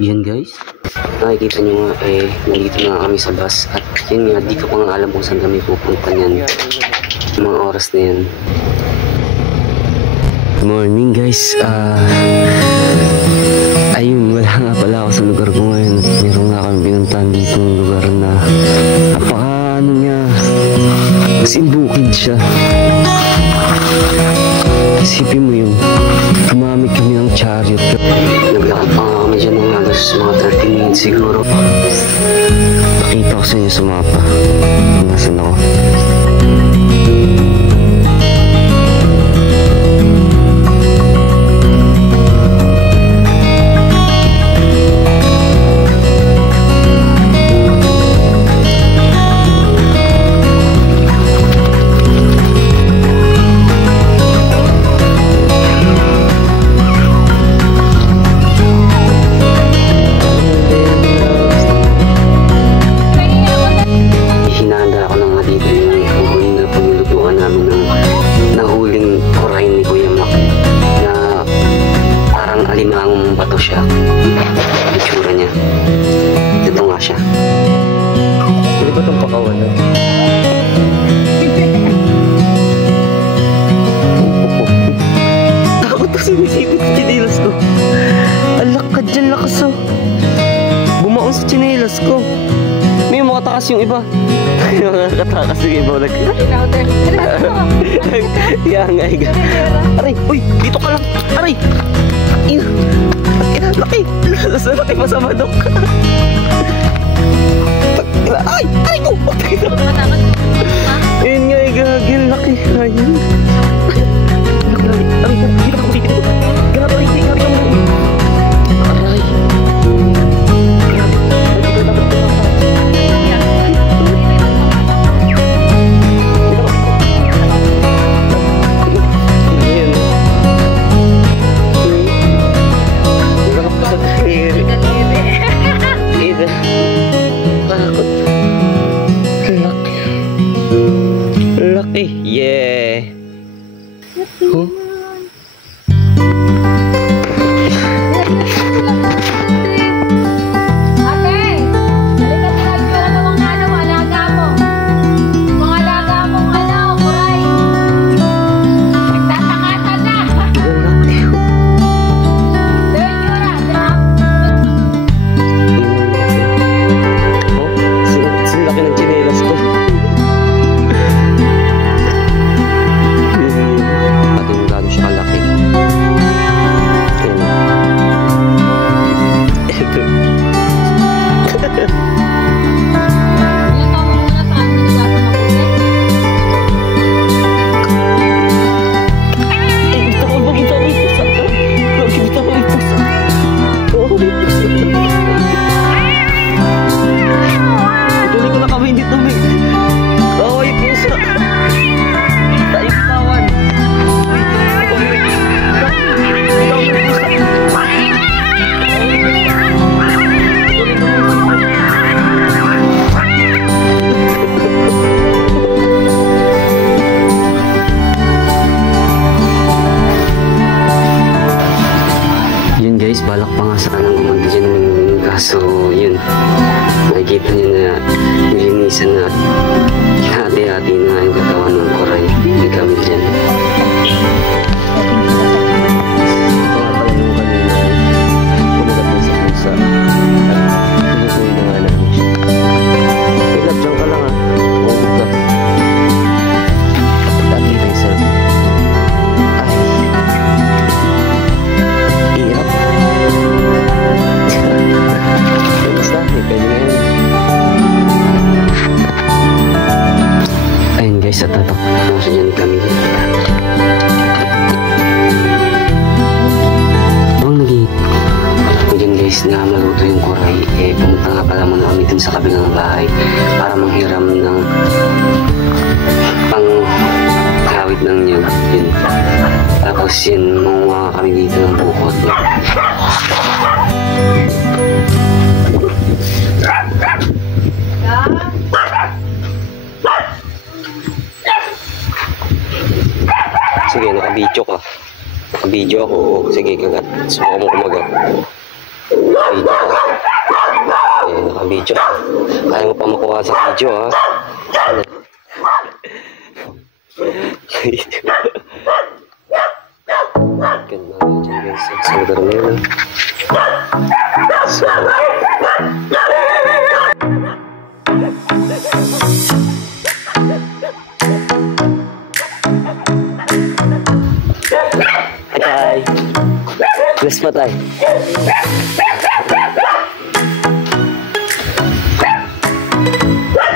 Yan guys, nakikita nyo nga nandito na kami sa bus. At yun nga, di ko pa nga alam kung saan kami pupunta yan, mga oras na yan. Good morning guys. Ayun, wala nga pala ako sa lugar ko ngayon. Meron nga kami pinuntahan dito ng lugar na ano niya, kasi bukid siya. Isipin mo yun, gumamit kami ng chariot. Naglakad pa nga kami dyan ng halos mga 30 minutes siguro. Nakita ko sa inyo sa mapa. Nasaan ako? Itsura niya. Ito nga siya. Hindi ba itong pakawan na? Ako ito sinisipit sa chinelas ko. Alakad dyan, lakas oh. Bumaon sa chinelas ko. May makatakas yung iba. May makatakas yung iba. Kaya nga iga. Aray, uy, dito ka lang. Aray. Laki! Laki pa sa manok. Ay! Ay ko! Ayun nga, gagil. Laki. Ayun. Aray, dito ka dito. Grabe, aray. Aray. Laki. Yeah. Huh? Balak pa nga sanang gumunta dyan ng kaso yun, nakikita nyo na nilinisan na hati-hati na yung katawan ng koray. Hindi kami dyan. Ito nga pala nung kanina kumagat na sa pusa at pinutuloy na nga namin siya. Ilat dyan ka lang huwag ka dati Rizal. Ayun guys, at tatakbo sa dyan kami. Habang nag-iipon dyan guys na maluto yung kuray, pumunta nga pala muna kami dun sa kabilang bahay para manghiram ng pang-kawit ng nyug. Yun. Tapos yun, manguha kami dito ng bukod. Sige, nakabidyo ka. Nakabidyo ako. Sige, kagat. Subukan mo kumagat. Video ka. Ayun, naka-video. Kaya mo pa makuha sa video, ha? Ganda na dyan, guys. Sa lugar na yun, so, Tay. Bless pa, Tay.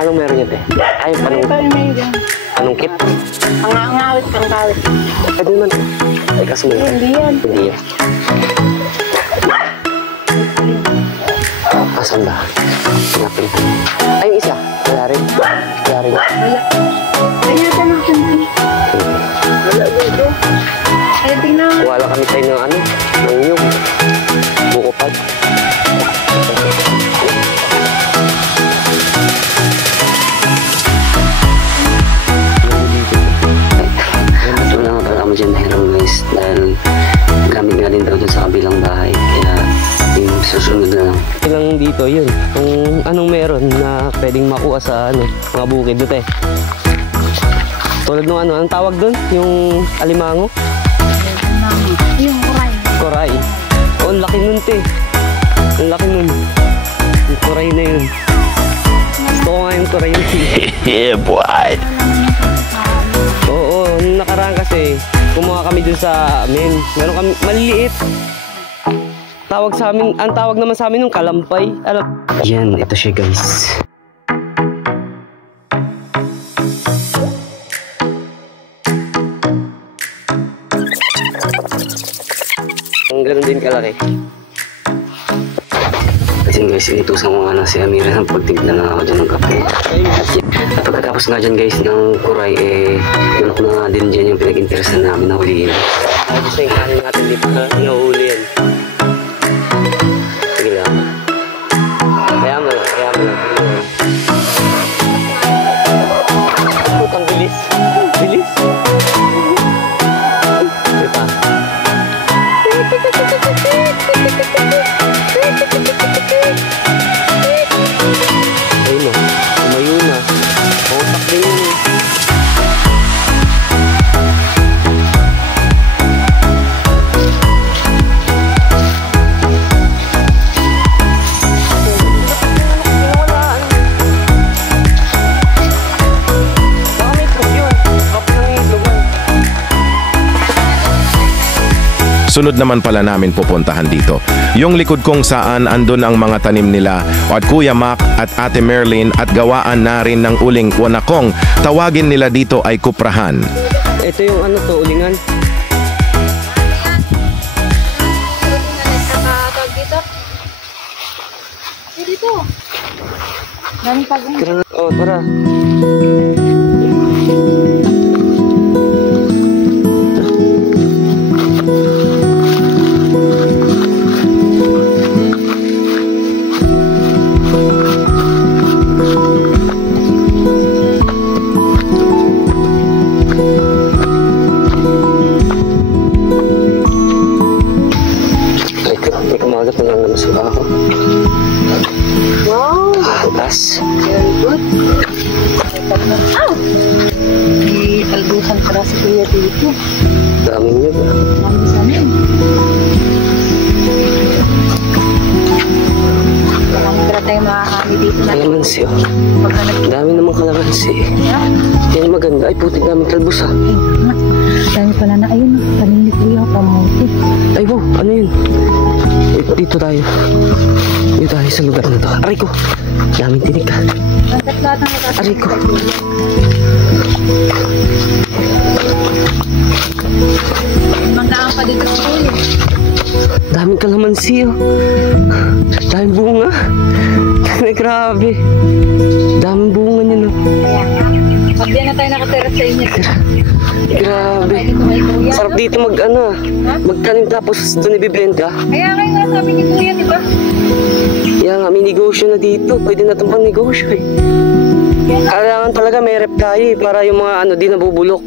Anong meron niya, Tay? Ay, anong kit? Pangangawit, pangkawit. Pwede naman. Ay, kaso mo yan. Hindi yan. Hindi yan. Asan ba? Hanapin. Ay, yung isa. Wala rin. Wala rin. Kaya tanong siya mo. Wala dito. Ay, tingnan. Wala kami tayo ng ano, ng nyug. Buko pa. Wala nga pala kami dyan nahiram, guys. Dahil gamit nga din daw dun sa kabilang bahay. Kaya yung susunod na lang. Ilang dito yun. Kung anong meron na pwedeng makuha sa ano, mga bukid doon, eh. Tulad nung ano, anong tawag doon? Yung alimango? Yung kuray. Koray. Oh, ang laki nun, te. Ang laki nun. Yung koray na yun. Gusto ko nga yung koray yun. Yeah, boy. Oo, nung nakaraan kasi, kumuha kami dun sa amin. Meron kami, maliliit. Tawag sa amin, ang tawag naman sa amin nung kalampay. Alam. Yan, ito siya, guys. Ang ganun din kalaki. Kasi guys, inutusan ko nga na si Amira ng pagtimpla na ako dyan ng kape. At pagkatapos nga dyan, guys, ng kuray, yun ako na nga din dyan yung pinag-interesan namin na huliin. Tapos na yung kanin natin dito na nahuli yan. Sige lang. Kaya mo lang, kaya mo lang. Ang bilis. Bilis. Diba? Ayun na, tumayo na. Pautak din yun. Sunod naman pala namin pupuntahan dito. Yung likod kong saan andun ang mga tanim nila at Kuya Mac at Ate Merlin at gawaan na rin ng uling wanakong. Tawagin nila dito ay kuprahan. Ito yung ano to, ulingan. Dito. Dito. Daming pagong. Oh, tara. Kumagat na lang naman sa bako. Wow! Butas. Very good. Ah! May albusan para sa kuya dito. Daming niyo ba? Dami sa amin. Marami pala tayong makakami dito na. Kalamansi, oh. Pagkanag... Dami namang kalamansi. Yeah. Yan maganda. Ay, putik daming kalbos, ha. Dami pala na ayun. Kanini kuya, kamuti. Ay, wow. Ano yun? Dito tayo. Dito tayo sa lugar na to. Aray ko. Daming tinik, ha. Ang lahat ng natatapos. Aray ko. Magdaan pa dito sa kuya. Daming kalamansi, oh. Daming bunga. Grabe. Daming bunga niya, no. Kaya nga. Pag diyan na tayo nakatira sa inyo. Grabe. Dito kay kuya. Sarap dito mag, ano, magtanim tapos doon ibibenta. Kaya kayo nga sabi ni kuya, di ba? Kaya nga, may negosyo na dito. Pwede na itong pang negosyo, eh. Kailangan talaga may rep tayo, eh, para yung mga ano, di nabubulok.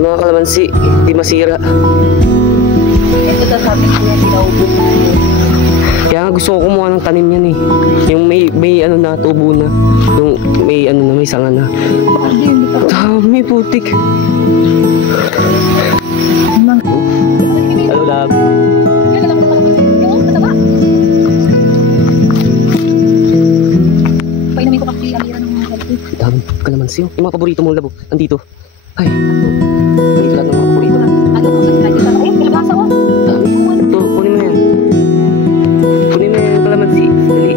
Yung mga kalamansi, di masira. Ito daw sabi ni kuya, pinaubos na yun. Kaya Kaya nga gusto ko kumuha ng tanim yan eh. Yung may ano na, tubo na. Yung may ano na, may sanga na. Dami putik. Hello, love. Painumin ko kasi ang ng mga kalbi. Dami kalamansi. Yung mga paborito mong labo, andito. Ay, andito lahat ng mga paborito. Ano mo, ay, kalabasa ko. Dami. Ito, kunin mo yan. Kunin mo yan kalamansi. Dali.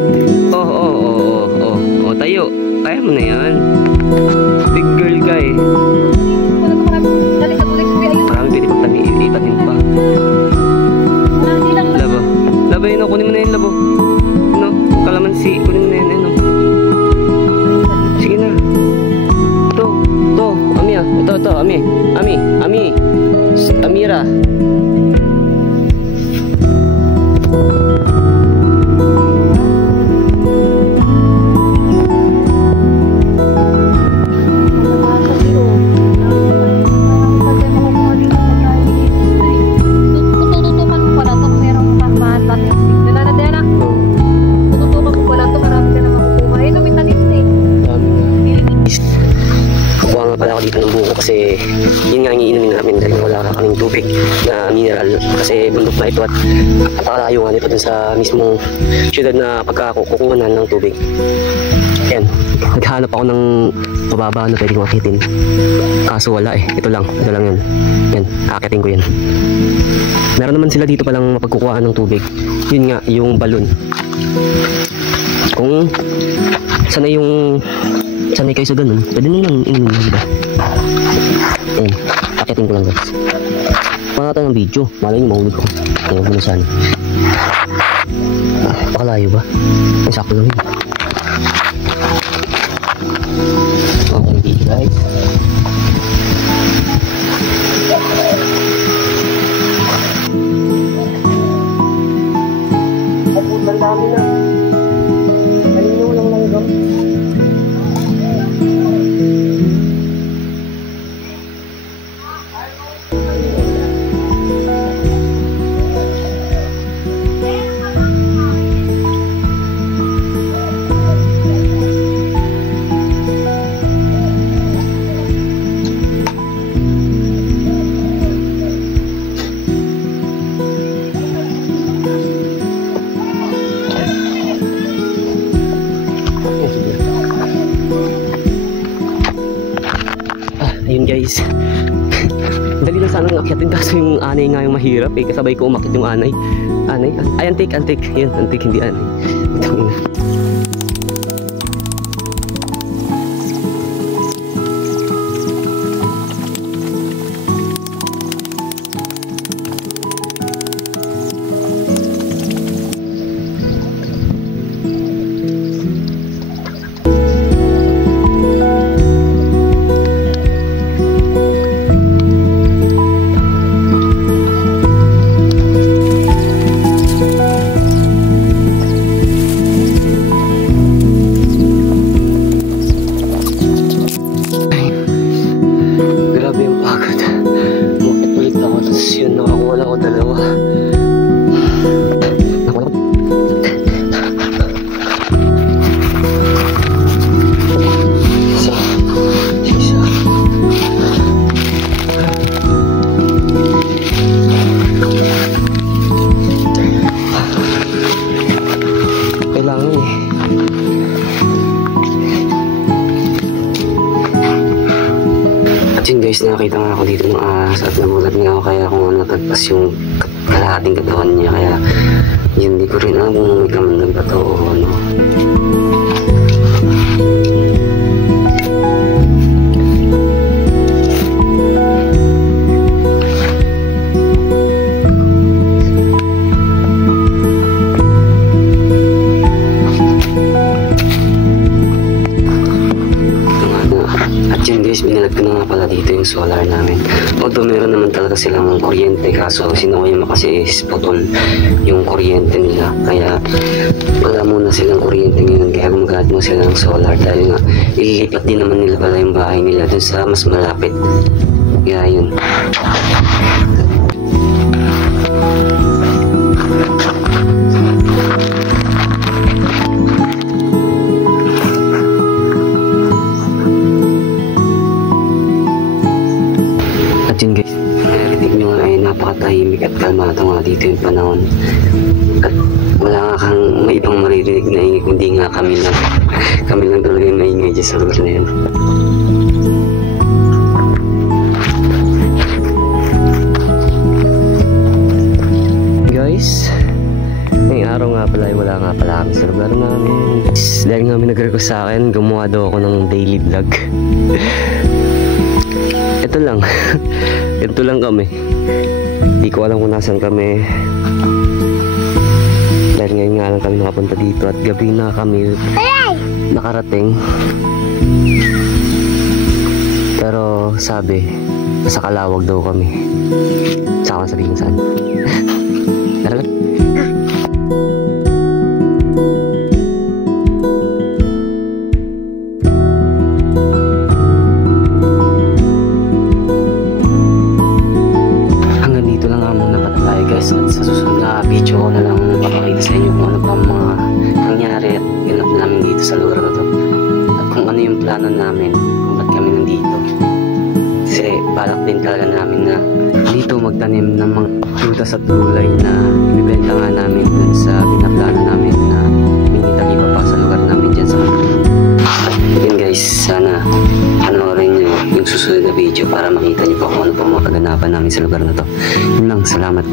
Oh, tayo. Kaya mo na yan. Big girl ka eh. Marami pwede itanim pa. Labo. Labo yun, kunin mo na yan, labo. Ano? Kalamansi, kunin mo na yan, ano? Sige na. Ito, Ami ah. Ito, Ami. Amira. Dito ng buko kasi yun nga ang iinumin namin dahil wala kaming tubig na mineral kasi bundok na ito at napakalayo nga nito dun sa mismong syudad na pagkakukuhanan ng tubig. Ayan, naghahanap ako ng mababa na pwedeng akitin kaso wala eh, ito lang yun. Yan, akitin ko yan. Meron naman sila dito palang mapagkukuhaan ng tubig, yun nga yung balon. Kung sanay kayo sa ganun, pwede nyo lang inumin nyo, diba? Ayan, akitin ko lang guys. Mga tayo ng video, malay nyo mahulog ko. Ayan, muna sana. Pakalayo ba? Ay, sakto lang yun. Okay guys. Ang dami na. Malinaw lang langgam. Ayun guys. Dali lang sanang akyatin kaso yung anay nga yung mahirap eh. Kasabay ko umakit yung anay. Ay, antik. Yun, antik, hindi anay. Ito na. Yun guys, nakakita nga ako dito ng ahas at nagulat nga ako kaya kung ano natagpas yung kalahating katawan niya kaya yun, di ko rin alam kung may kamandag ba to o ano. Binalat ko na nga pala dito yung solar namin. Although meron naman talaga silang kuryente kaso sinaway mo kasi is putol yung kuryente nila. Kaya wala muna silang kuryente ngayon kaya gumagamit mo sila ng solar dahil nga ililipat din naman nila pala yung bahay nila dun sa mas malapit. Kaya yun. tahimik at kalmado nga dito yung panahon. At wala nga kang may ibang maririnig na ingay, kundi nga kami lang talaga yung maingay dyan sa lugar na yun. Guys, ngayong araw nga pala ay wala nga pala kami sa lugar namin. Dahil nga may nag-request sa akin, gumawa daw ako ng daily vlog. Ito lang. Ito lang kami. Hindi ko alam kung nasan kami. Dahil ngayon nga lang kami nakapunta dito at gabi na kami nakarating. Pero sabi, sa Calawag daw kami. Saka sabihin saan. Tara lang. Guys, at sa susunod na video ko na lang mapakita sa inyo kung ano pa mga nangyari at ganap namin dito sa lugar na to at kung ano yung plano namin kung ba't kami nandito. Kasi balak din talaga namin na dito magtanim ng mga prutas at gulay na ibibenta nga namin dun sa pinaplano namin na minitali pa sa lugar namin dyan sa kanila. At yun guys, sana panoorin nyo yung susunod na video para makita nyo pa kung ano pa mga kaganapan namin sa lugar na to. Yun lang, salamat.